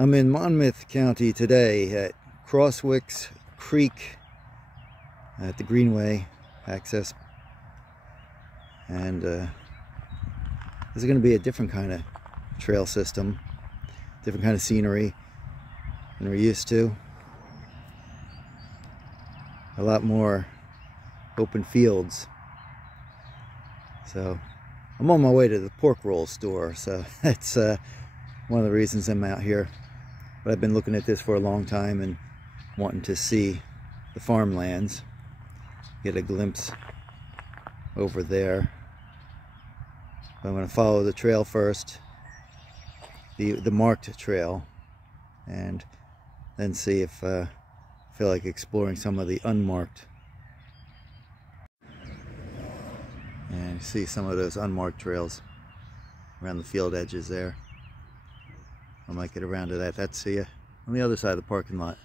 I'm in Monmouth County today at Crosswicks Creek at the Greenway access, and this is going to be a different kind of trail system, different kind of scenery than we're used to. A lot more open fields. So I'm on my way to the pork roll store, so that's one of the reasons I'm out here. But I've been looking at this for a long time and wanting to see the farmlands, get a glimpse over there. I'm going to follow the trail first, the marked trail, and then see if I feel like exploring some of the unmarked. And you see some of those unmarked trails around the field edges there. I might get around to that. That's on the other side of the parking lot.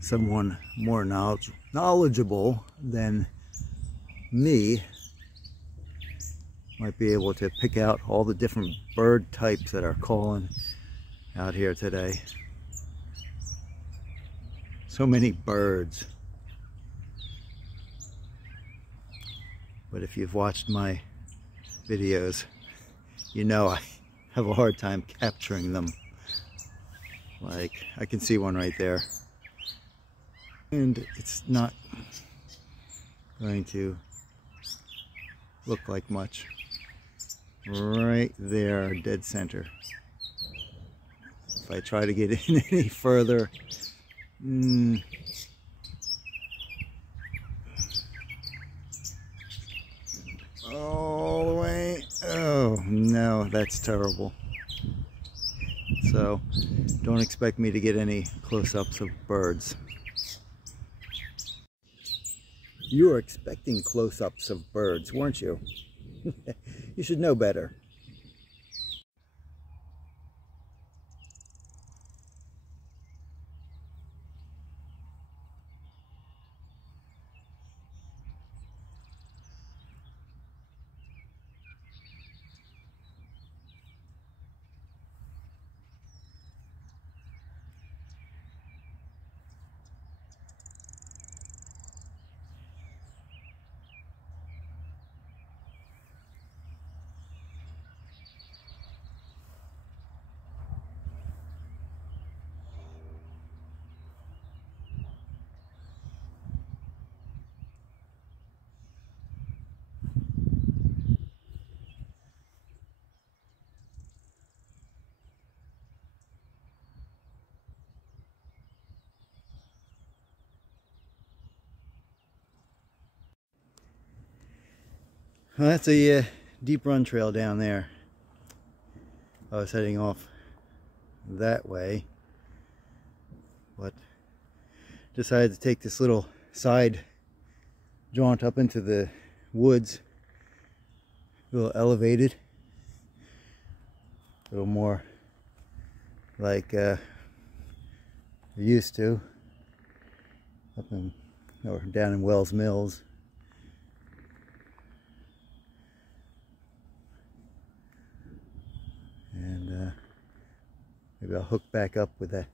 Someone more knowledgeable than me might be able to pick out all the different bird types that are calling out here today. So many birds. But if you've watched my videos, you know I have a hard time capturing them. Like, I can see one right there. And it's not going to look like much. Right there, dead center. If I try to get in any further, all the way. Oh no, that's terrible. So don't expect me to get any close-ups of birds. You were expecting close-ups of birds, weren't you? You should know better. Well, that's a deep run trail down there. I was heading off that way, but decided to take this little side jaunt up into the woods, a little elevated, a little more like we're used to up in or down in Wells Mills. And maybe I'll hook back up with that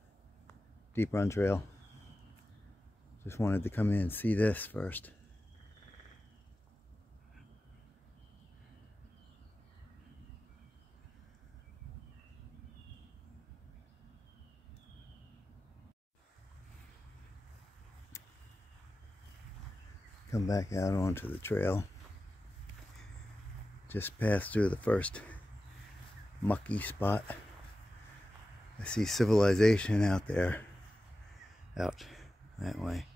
deep run trail. Just wanted to come in and see this first. Come back out onto the trail. Just passed through the first mucky spot. I see civilization out there, out that way.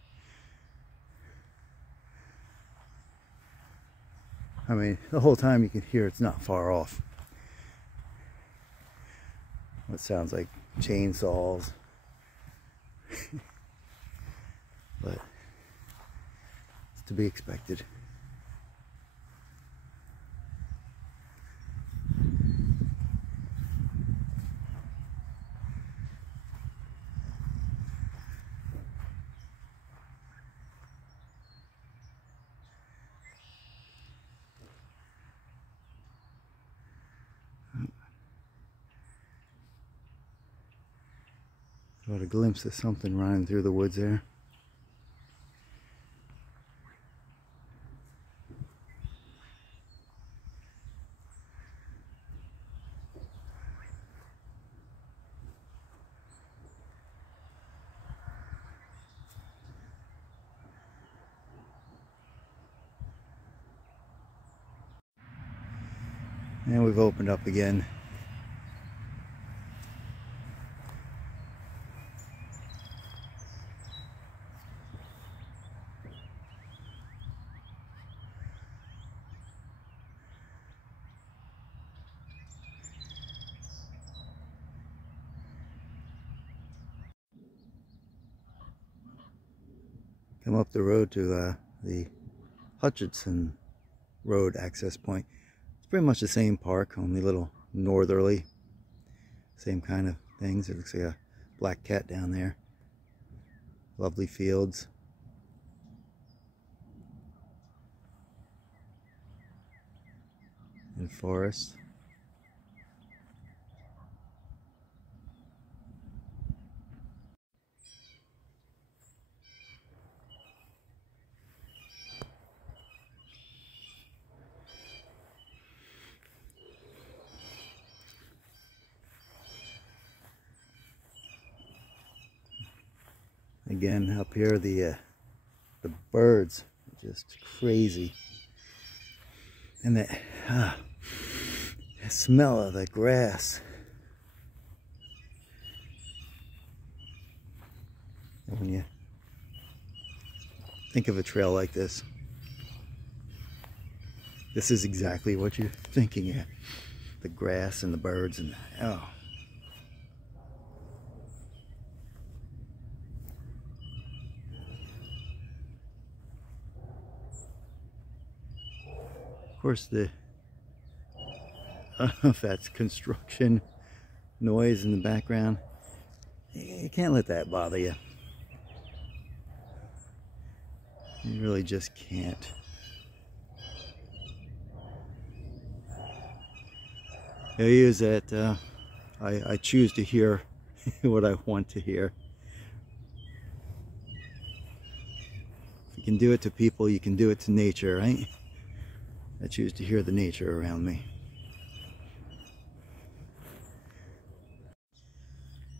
I mean, the whole time you can hear it's not far off. What sounds like chainsaws. But it's to be expected. Got a glimpse of something running through the woods there. And we've opened up again. Come up the road to the Hutchinson Road access point. It's pretty much the same park, only a little northerly. Same kind of things. It looks like a black cat down there. Lovely fields. And forest. Again, up here the birds are just crazy, and the smell of the grass. And when you think of a trail like this, this is exactly what you're thinking of. The grass and the birds and oh. Of course, I don't know if that's construction noise in the background. You can't let that bother you. You really just can't. I use that. I choose to hear what I want to hear. If you can do it to people, you can do it to nature, right? I choose to hear the nature around me.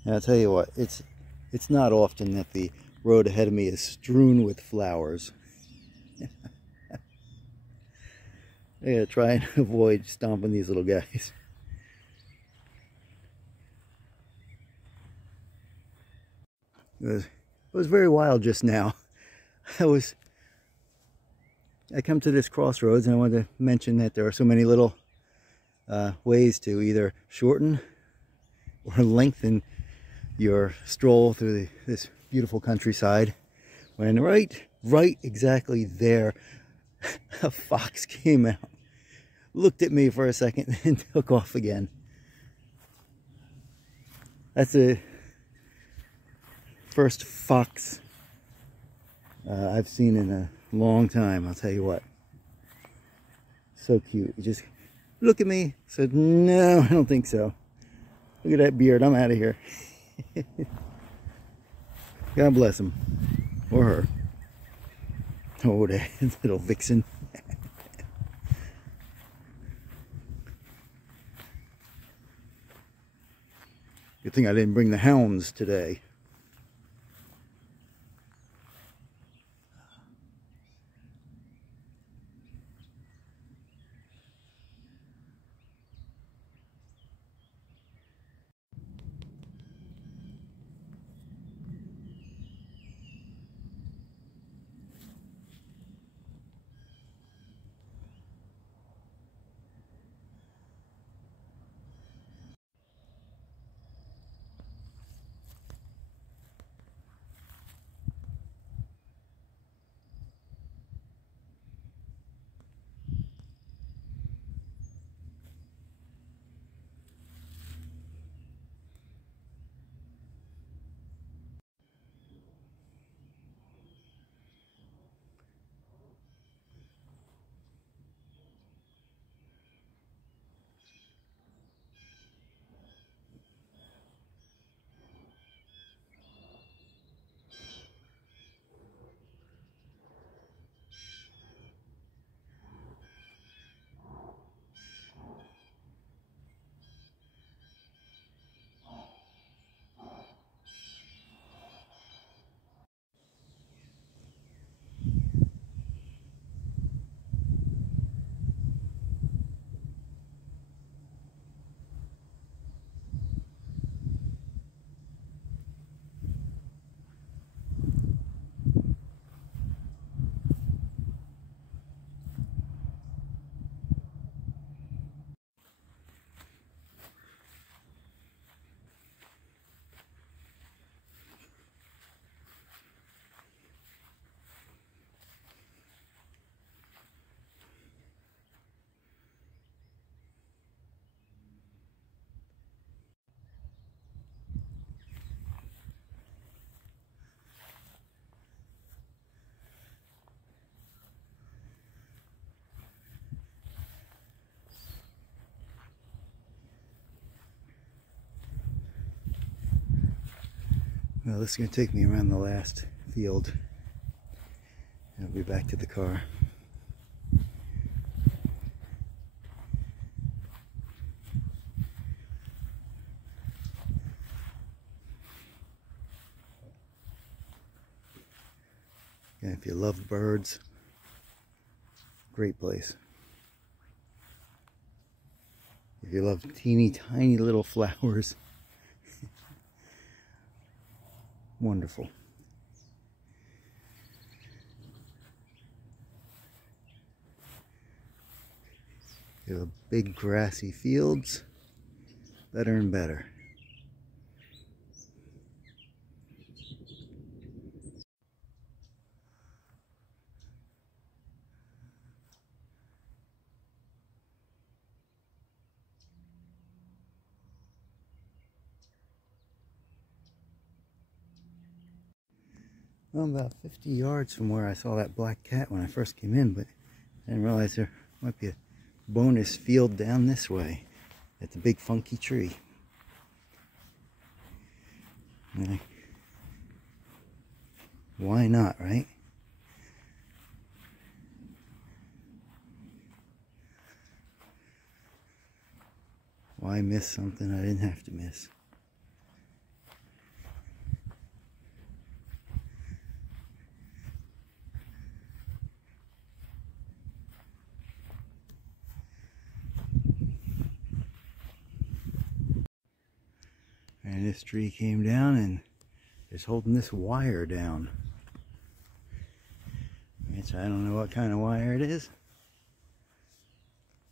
And I'll tell you what, it's not often that the road ahead of me is strewn with flowers. I gotta try and avoid stomping these little guys. It was very wild just now. I was I come to this crossroads, and I wanted to mention that there are so many little ways to either shorten or lengthen your stroll through this beautiful countryside. When right exactly there, a fox came out, looked at me for a second, and took off again. That's the first fox I've seen in a long time, I'll tell you what. So cute. He just looked at me, said, no, I don't think so. Look at that beard, I'm out of here. God bless him. Or her. Oh, that little vixen. Good thing I didn't bring the hounds today. Well, this is going to take me around the last field. I'll be back to the car. And if you love birds, great place. If you love teeny tiny little flowers, wonderful. You have big grassy fields, better and better. Well, I'm about 50 yards from where I saw that black cat when I first came in, but I didn't realize there might be a bonus field down this way. That's a big funky tree. Why not, right? Why miss something I didn't have to miss? And this tree came down and is holding this wire down. which I don't know what kind of wire it is.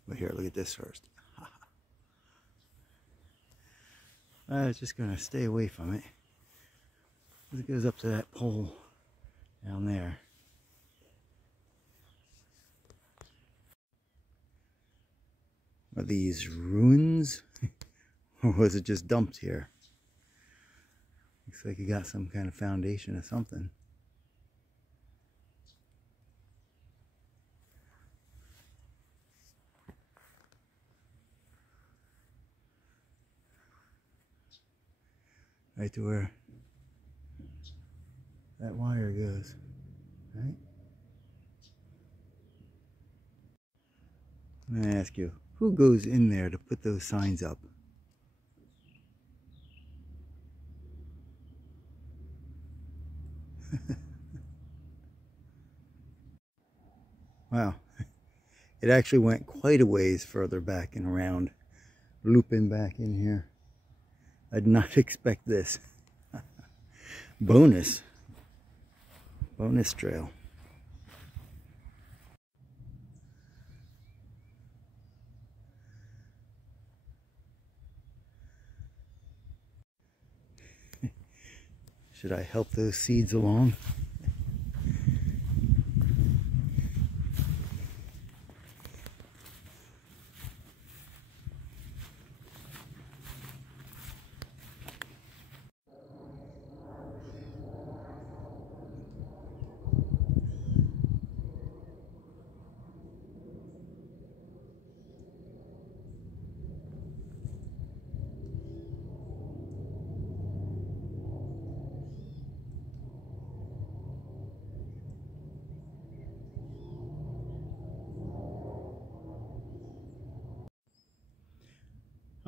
But here, look at this first. I was just going to stay away from it. It goes up to that pole down there. Are these ruins? Or was it just dumped here? Looks like you got some kind of foundation or something. Right to where that wire goes, right? I'm gonna ask you, who goes in there to put those signs up? Wow, it actually went quite a ways further back and around, looping back in here. I did not expect this. Bonus trail. Should I help those seeds along?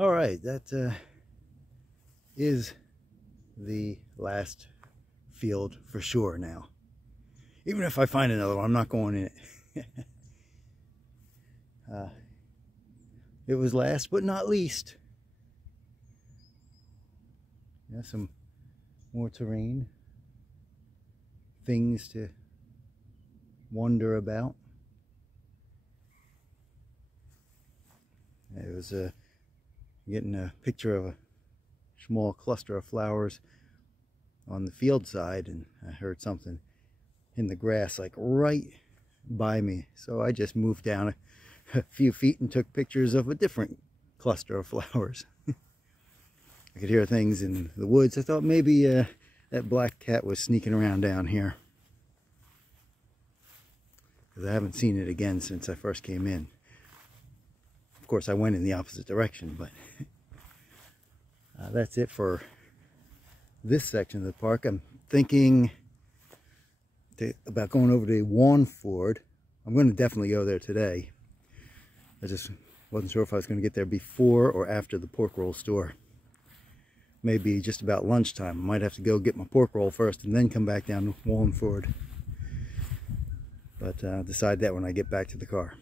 All right, that is the last field for sure now. Even if I find another one, I'm not going in it. It was last but not least. Yeah, some more terrain, things to wonder about. It was getting a picture of a small cluster of flowers on the field side, and I heard something in the grass like right by me, so I just moved down a few feet and took pictures of a different cluster of flowers. I could hear things in the woods. I thought maybe that black cat was sneaking around down here, because I haven't seen it again since I first came in. Of course, I went in the opposite direction, but that's it for this section of the park. I'm thinking about going over to Walnford. I'm going to definitely go there today. I just wasn't sure if I was going to get there before or after the pork roll store. Maybe just about lunchtime. I might have to go get my pork roll first and then come back down to Walnford. But I'll decide that when I get back to the car.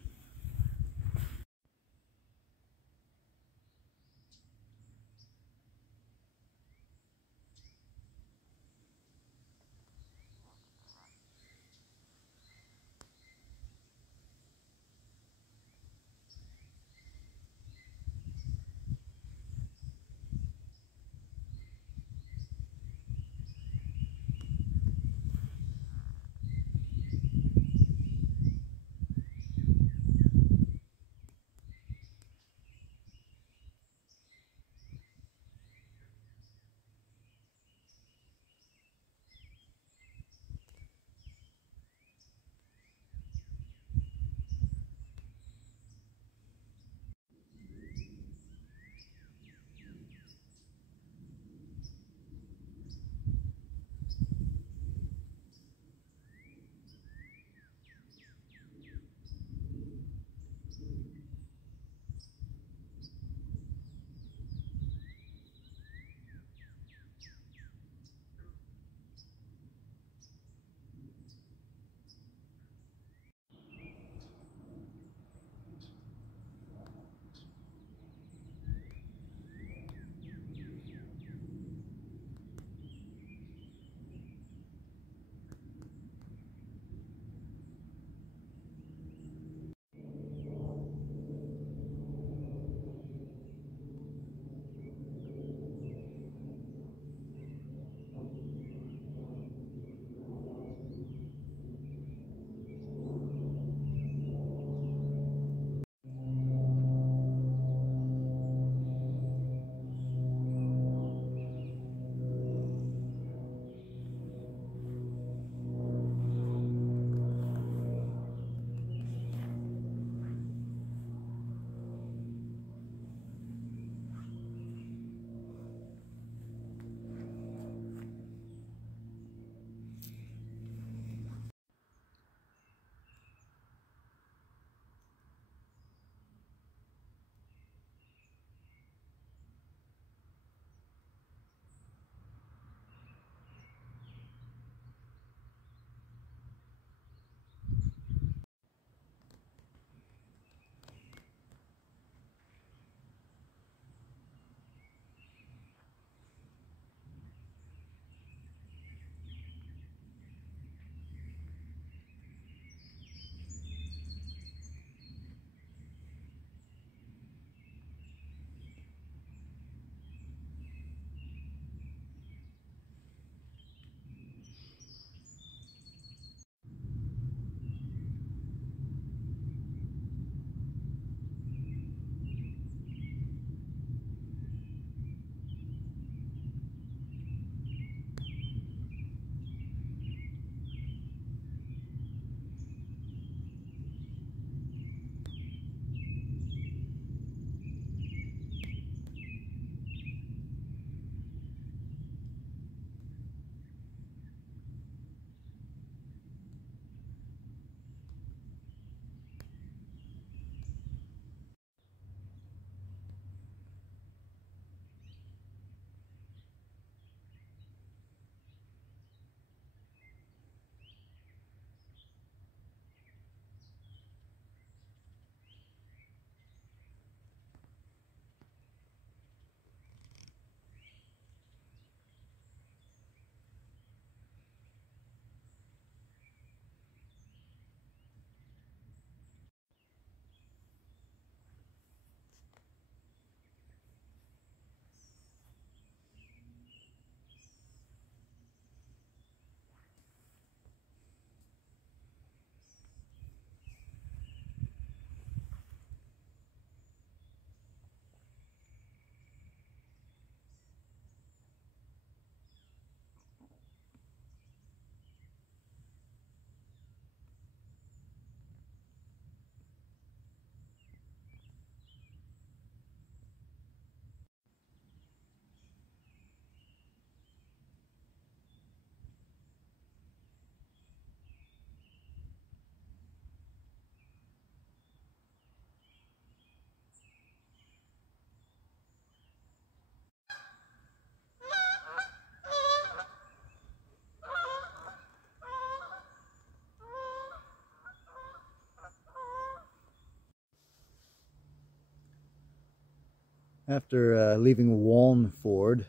After leaving Walnford,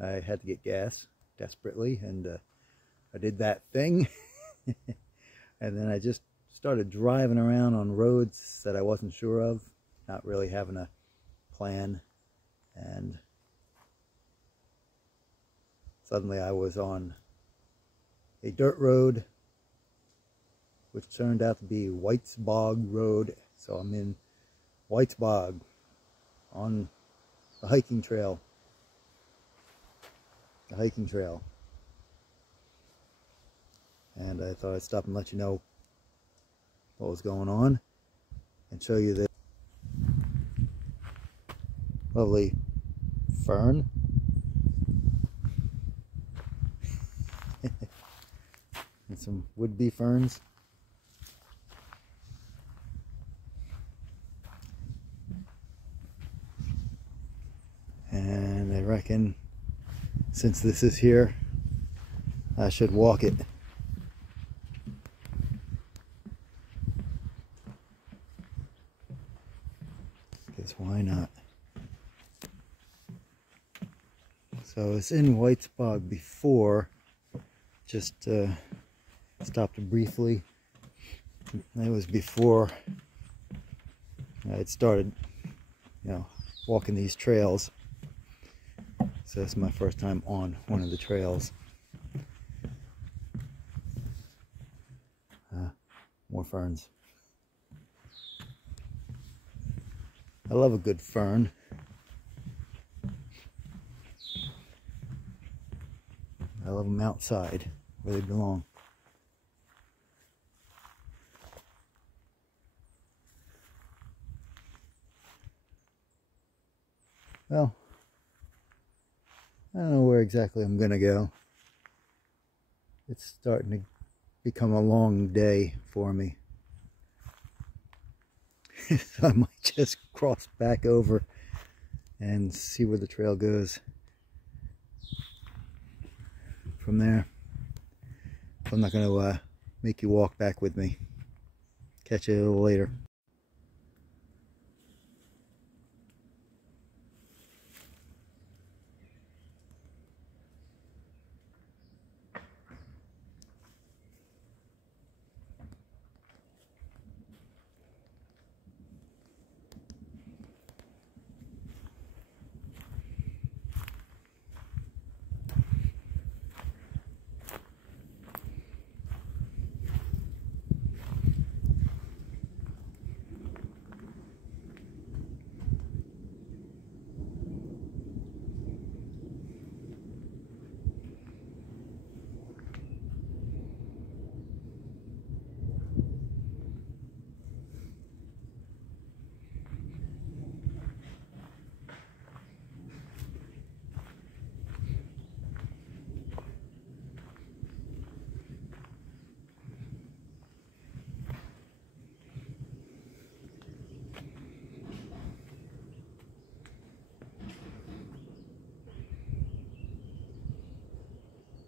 I had to get gas desperately, and I did that thing. And then I just started driving around on roads that I wasn't sure of, not really having a plan, and suddenly I was on a dirt road, which turned out to be Whitesbog Road. So I'm in Whitesbog on the hiking trail. And I thought I'd stop and let you know what was going on and show you this lovely fern. And some would-be ferns. And I reckon since this is here, I should walk it. Because why not? So it's in Whitesbog before, just stopped briefly. That was before I had started, walking these trails. So this is my first time on one of the trails. More ferns. I love a good fern. I love them outside where they belong. Well, I don't know where exactly I'm gonna go. It's starting to become a long day for me. So I might just cross back over and see where the trail goes from there. I'm not going to make you walk back with me. Catch you a little later.